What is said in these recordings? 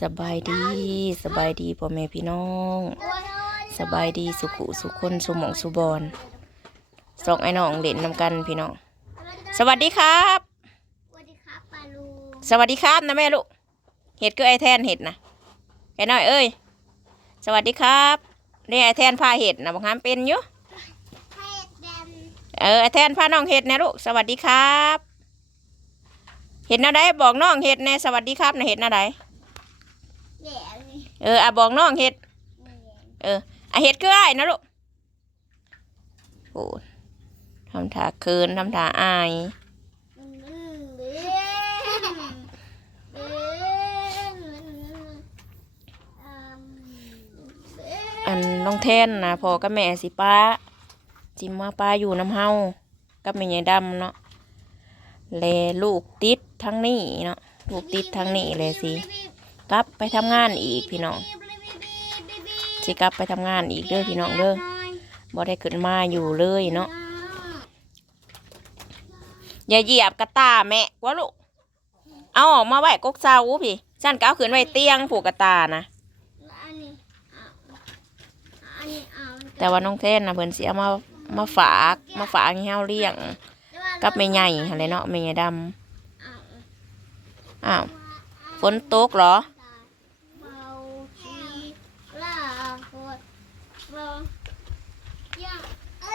สบายดีสบายดีพ่อแม่พี่น้อง สบายดีสุขุสุขคนสุหมองสุบอนสองไอ้น้องเล่นนำกันพี่น้อง สวัสดีครับ สวัสดีครับปาลูสวัสดีครับนะแม่ลูกเห็ดก็ไอแทนเห็ดนะไอ้น้อยเอ้ยสวัสดีครับนี่ไอแทนพาเห็ดนะบางครั้งเป็นอยู่ให้แดนเออไอแทนพาน้องเห็ดนะลูกสวัสดีครับ เห็ดนะไดบอกน้องเห็ดแน่สวัสดีครับนะเห็ดนะไดแหล่นี่ เอออะบอกน้องเห็ด เอออะเห็ดก็ได้นะลูกโอ้ทำท่าเคินทำท่าอายอืมเบ้นเบ้นอืมเบ้นอันน้องแทนนะพ่อกับแม่สิป้าจิมมาป้าอยู่น้ำเฮากับแม่ใหญ่ดำเนาะแลลูกติดทั้งนี้เนาะลูกติดทั้งนี้เลยสิ กลับไปทำงานอีกพี่น้องสิกลับไปทำงานอีกเด้อพี่น้องเด้อบ่ได้ขึ้นมาอยู่เลยเนาะอย่าเหยียบกระตาแม่ว่าลูกเอาออกมาไว้กกเซาพี่ฉันก็เอาขึ้นไว้เตียงผูกกระตานะแต่ว่าน้องเทนนะเพิ่นเสิเอามามาฝากมาฝากให้เฮาเลี้ยงกับแม่ใหญ่หั่นแหละเนาะแม่ใหญ่ดำอ้าวฝนตกเหรอ เบาชีลาโคตรเบาย่าง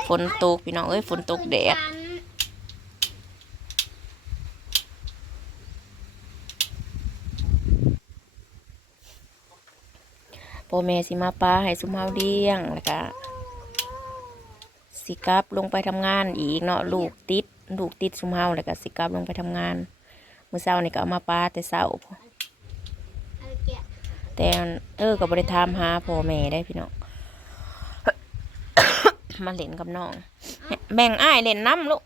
ฝนตกพี่น้องเอ้ยฝนตกแดดพ่อแม่สิมาปาให้ซุมเฮาเลี้ยงแล้วก็สิกลับลงไปทำงานอีกเนาะลูกติดลูกติดซุมเฮาแล้วก็สิกลับลงไปทำงานมื้อเช้านี่ก็เอามาปาแต่เช้าแต่เออก็บริถามหาพ่อแม่ได้พี่น้อง มาเล่นกับน้อง แบ่งอ้ายเล่นน้ำลูก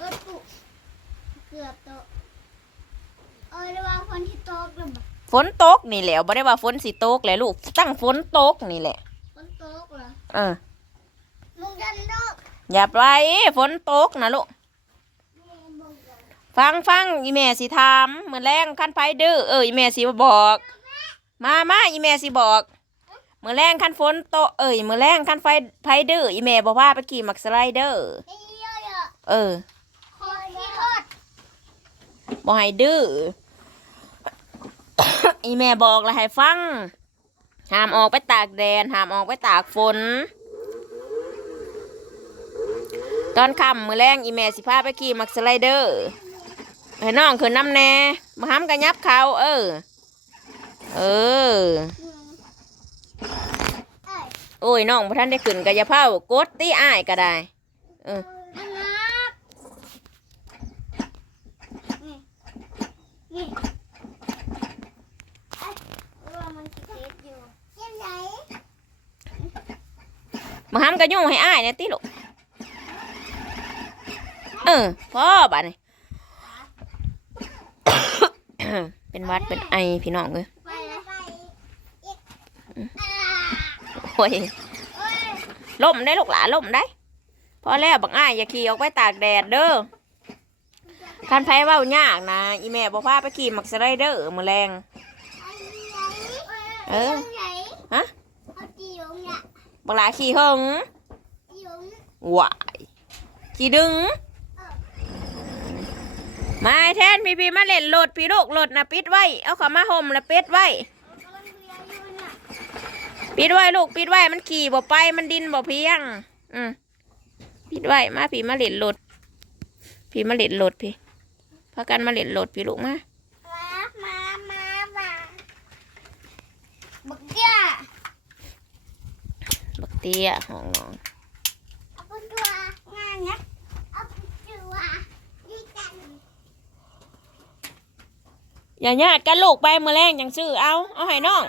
ก็ตุเกือบโตะเออเรียกว่าคนที่โตกหรือเปล่าฝนตกนี่แหล้วบ่ได้ว่าฝนสิตกแหละลูก ตั้งฝนตกนี่แหละคนโตกเหรอเออมึงกันโตกอย่าไปฝนตกนะลูกมึงกันฟังฟังอีแม่สิถามมือแรงคันไฟดื้อเอออีแม่สิบอก มามาอีแม่สิบอก มือแรงคันฝนตกเอ้ยมือแรงคันไฟไฟดื้ออีแม่บอกว่าไปขี่มักสไลเดอร์ไอ้เยอะเยอะเออคนที่โทษบ่ให้ดื้ออีแม่บอกแล้วให้ฟังห้ามออกไปตากแดดห้ามออกไปตากฝน ตอนค่ำมือแรงอีแม่สิพาไปขี่มักสไลเดอร์ให้น้องขึ้นน้ำแน่มาห้ามกันยับเขาเออ เออเอ้ย โอ้ยน้องพระท่านได้ขึ้นกะอยาเผากดตีอ้ายก็ได้ เอออันนับนี่นี่เอ้ยว่ามันคิดอยู่เจ็บไหนมาห้ามกันยุ่งให้อ้ายเนี่ยติลูกเออพ่อบ้านนี่เป็นหวัดเป็นไอพี่น้องเลยไปแล้วไป อีกอ่าโอ้ยเอ้ยล่มได้ลูกหลานล่มได้พอแล้วบังอ้ายอย่าขี่ออกไปตากแดดเด้อคันไผเว้ายากนะอีแม่บอกพาไปขี่มักสไลเดอร์มือแรง เออฮะเอาจีหยงเนี่ยบักหลาขี่เฮงจีหยงหวายขี่ดึงมาแทนพี่พี่มาเล่นโหลดพี่ลูกโหลดนะปิดไว้เอาเขามาห่มแล้วปิดไว้ กำลังเรียนอยู่เนี่ย ปิดไว้ลูกปิดไว้มันขี่บ่ไปมันดินบ่เพียง อืมปิดไว้มาพี่มาเล่นโหลดพี่มาเล่นโหลดพี่พากันมาเล่นโหลดพี่ลูกมามามามามาบักเกี้ยบักเตี้ยห้องน้องเอาไปตัวงานนะเอาไปตัวดีกันอย่าญาติกันลูกไปมือแรงจังซื้อเอาเอาให้น้อง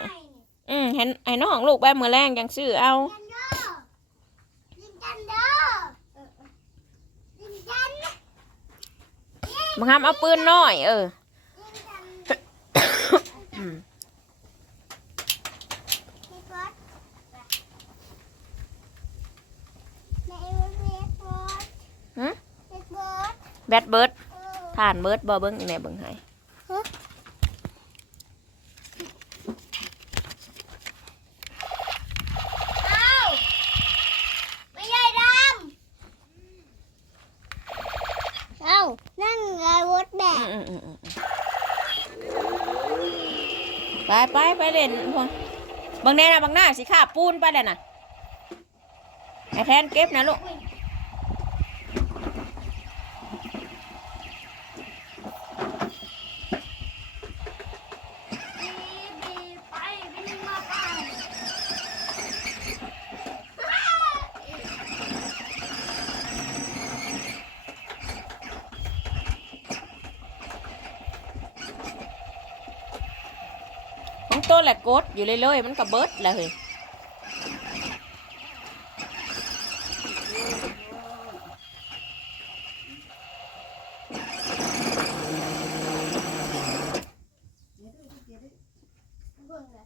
อืมให้ให้น้องลูกไปมือแรงจังซื้อเอายิงกันเด้อยิงกันเด้อบังคับเอาปืนน้อย เออยิงกันอืมพี่ฟอสแม่เอ็มพี่ฟอสหึพี่ฟอสแบดเบิร์ดเออทานเบิร์ดบ่เบิ้งอีแม่เบิ้งให้ ไปไปไปเล่นพวกบางแน่นะบางหน้าสิข้าปูนไปเลยนะไอแทนเก็บนะลูก บีบีไปบีมาไป ของ ตัวแหละกดอยู่เรื่อยๆมันก็เบิดแล้วเฮ้ย เบิ่งเลย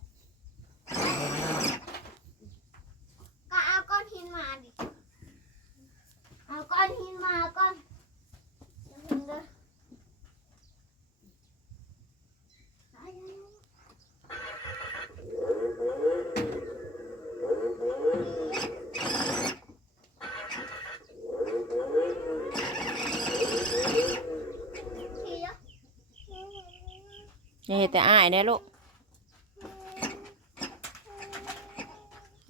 ก็เอาก้อนหินมาดิ เอาก้อนหินมาก้อนเดี๋ยวเพิ่งเด้อไปๆๆขี่เด้อ อย่า เห็นแต่อ้ายได้ลูก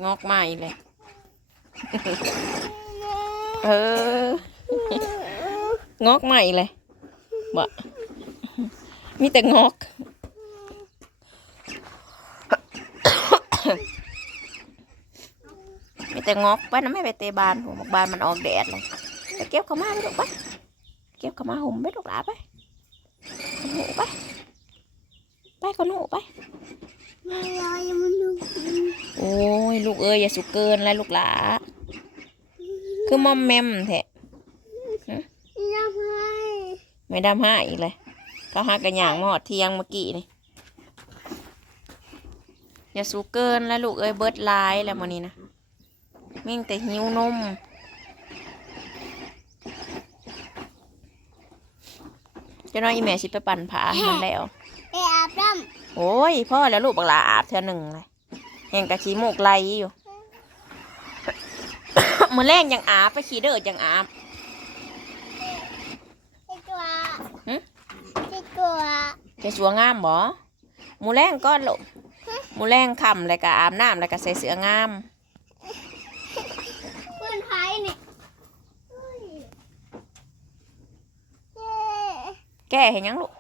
งอกมาอีกเลยเอองอกใหม่เลยบะมีแต่งอก มีแต่งอกไปนะไม่ไปเตะบานหัวบานมันออกแดดเลยไปเก็บเขามาไปลูกไป เก็บเขามาห่มไปลูกหลาไปขนหูไป ไปขนหูไปไม่รอยังไม่รู้โอ้ยลูกเอ้ยอย่าสุกเกินเลยลูกหลาคือมอมแมมแท้ยังไงไม่ดำห้าอีกเลยเขาหากระหย่างมาหอดเที่ยงเมื่อกี้นี่อย่าสูเกินแล้วลูกเอ้ยเบิดหลายแล้วมันนี้นะมิ่งแต่หิวนมเจะน้อยอีแม่สิไปปั่นผาให้มันแล้วไป อาบน้โอ้ยพ่อแล้วลูกบักหลาอาบเท่าหนึ่งเลยแห่งกะขี้มูกไหลอยู่มือแรงยังอาบไปขี้เด้อยังอาบำไปตัวหึไปตัวจะสัวงามบ่หมูแรงก้อนลูกหมูแรงคำแล้วก็อาบน้ำแล้วก็ใส่เสื้องามเพื่อนไทยนี่เฮ้ยเย้แก้เห็นยังลูก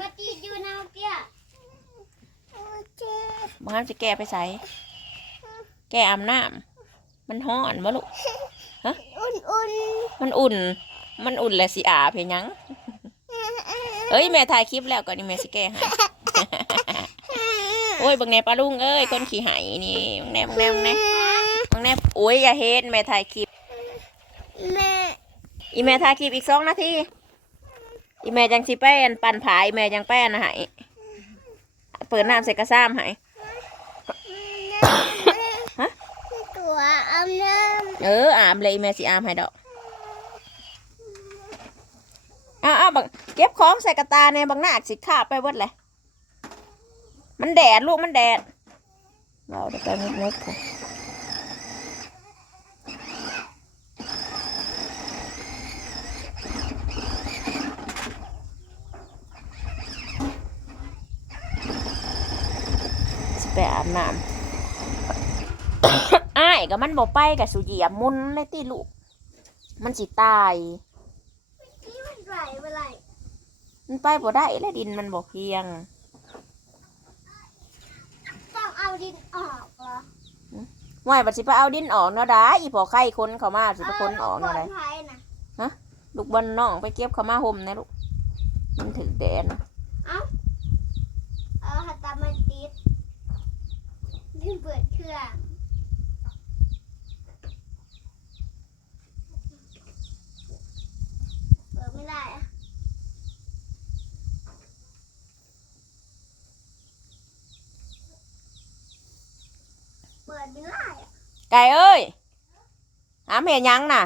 มาตีอยู่นาวเกียโอเคบางครั้งจะแก้ไปใส่แก้อาบน้ำมันฮ้อนบ่ลูกอุ่นอุ่นมันอุ่น มันอุ่นแหละสิอาบเห็นยังเอ้ยแม่ถ่ายคลิปแล้วก่อนนี่แม่สิแก้ให้โอ้ยบางแนปลาลุงเอ้ยคนขี้ไหายนี่บางแนบางแนบางแนบางแนโอ้ยอย่าเฮ็ดแม่ถ่ายคลิปแม่อีแม่ถ่ายคลิปอีกสองนาที อีแม่จังสิแป้นปั่นผายแม่ยังแป้นนะให้เปิดน้ำใส่กระซ้ำให้ฮะตัวอาบน้เอออาบเลยอีแม่สิอาบให้ดอกอ้าวอ้าวบังเก็บของใส่กระตาเนี่ยบางหน้าสิขาบไปเบิดเลยมันแดดลูกมันแดดเราเดี๋ยวไปงุกงุกค่ะสิไปอาบน้ำ อ้ายกับมันบอกไปกับสุเหยียบมุนเลยตีลูก มันสิตายำนี่มันไหลไปไหลมันไปบ่ได้แล้วดินมันบอกเพียง ต้องเอาดินออกเหรอว่ายบัดสิไปเอาดินออกเนาะได้อีพอไข่คนเขามาสิไปคนออกเนาะได้เไทยนะลูกบอลน้องไปเก็บเขามาห่มนะลูก มันถึงแดนเอาหัตตามันติดลืมเปิดเครื่องเปิดไม่ได้อะเปิด ไม่ได้อะไก่เอ้ยหามเห็นยังน่ะ